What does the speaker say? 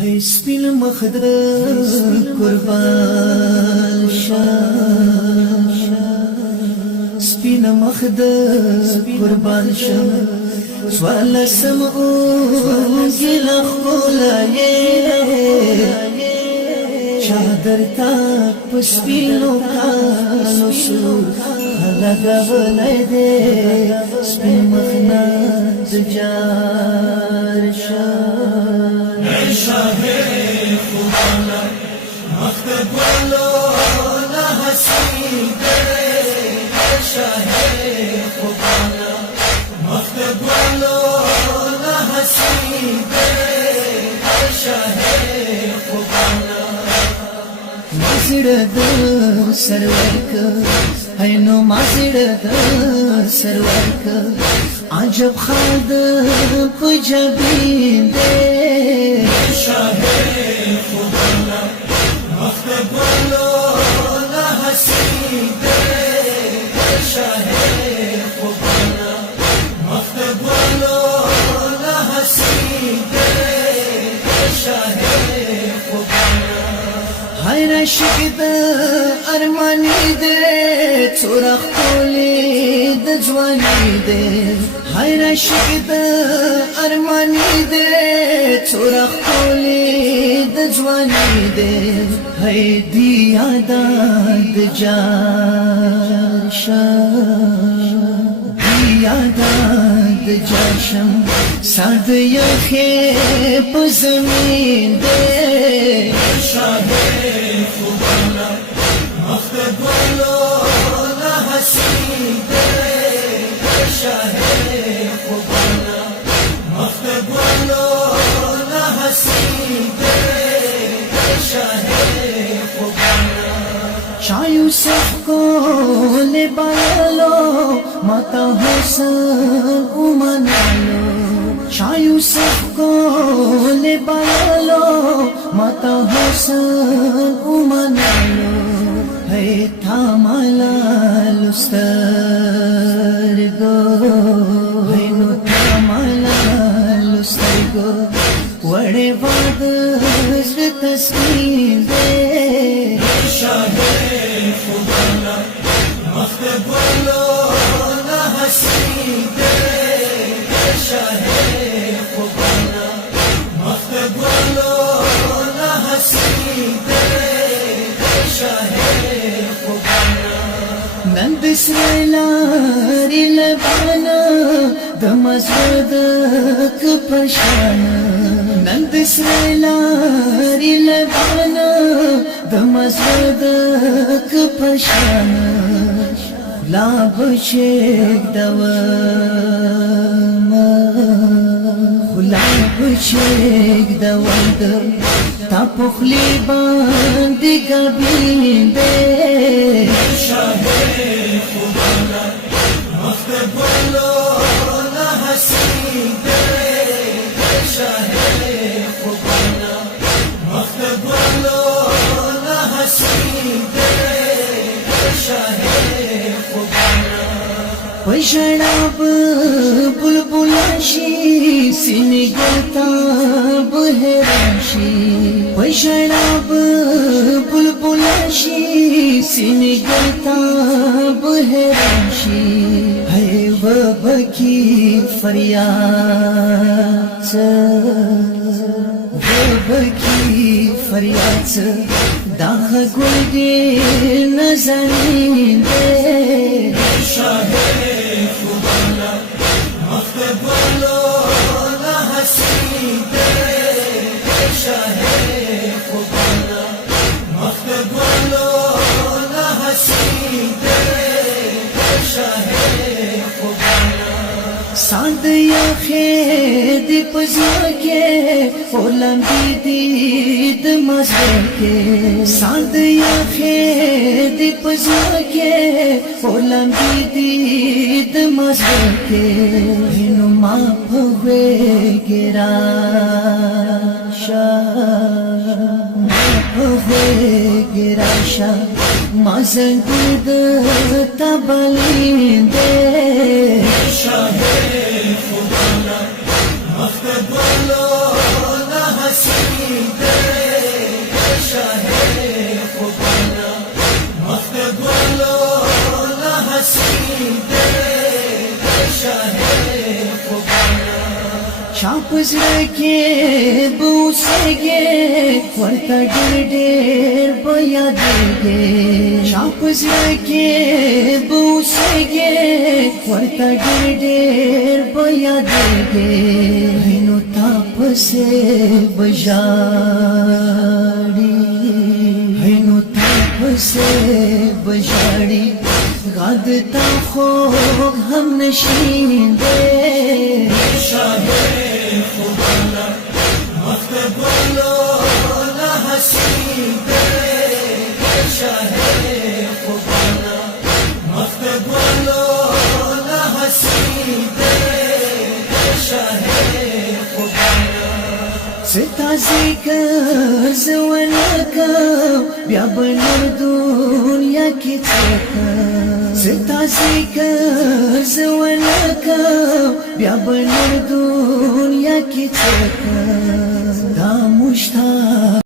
هی سپین مخد قربان شم سپین مخد قربان شم سوال سمعو گلا خولایے چادر تا پسپینو کانو سو لگا ولای دے سپین مخنا دجار شم شاهد خدانا مختب ولو لا حسيب شاهد خدانا مختب ولو لا حسيب شاهد خدانا مازړ د سرور ک هینو مازړ د سرور ک عجب خالد پجبین دے شاهد خدانا مختب ولو لا حسيب شاهد خدانا مختب ولو لا حسيب شاهد خدانا هاي راشق د ارمانی دے څورخ کولی د ځواني دے هاي راشق د ارمانی دے څورخ کولی د ځواني دے هاي دی یاد جان شم دی یاد جاشم ساد یخه په زمین دے شاهد خدانا مختب ولو لا حسيب شاهد خدانا مختب ولو لا حسيب شاهد خدانا شایو سخکو لبالو ماتا حسن امانالو شایو سخکو لبالو ماتا حسن امانالو ہے تھامالا لسترگو ہے نو تھامالا لسترگو وڑے واد زر تسکین دے شاهد خدانا مختب ولو لا حسيب شاهد خدانا مختب ولو لا حسيب شاهد خدانا نند سرلاری لبانا دمزود کپشانا نند سرلاری لبانا دمزود کپشانا لا بچک دوام لا بچک دوام تا پخلی باندی گبین دے شاهد خدانا مختب ولو لا حسيب شاهد خدانا مختب ولو لا حسيب شاهد خدانا وشراب بلبلاشی سینی گلتا بہراشی وشراب بلبلاشی سینی گلتا بہراشی ہے وبکی فریاد وبکی فریاد داغ گل دی نزنین دے شاهد خدانا مختب ولو لا حسيب شاهد خدانا مختب ولو لا حسيب شاهد خدانا ساند یخه دی پزاکه اولم دید مزاکه ساند یخه دی پزاکه اولم دید مزاکه اینو ما پوه گراشا ما پوه گراشا ما زنگود تبالین دے شاهد خدانا مختب ولو لا حسيب پزړه کې بوسېږي ورته ډېر به یادېږي چا پزړه کې بوسېږي ورته ډېر به یادېږي نو تا پسې به ژاړي نو تا پسې به ژاړي غد تا خوب هم نشین دی شاه خدانا مخت گلو لا حسین دے شاه خدانا مخت گلو لا حسین دے شاه خدانا ستا ذکر زولکم بیا بنر دنیا کی څکم ستا ذکر زولکم بیا بنر دنیا کی څکم دا مشتاق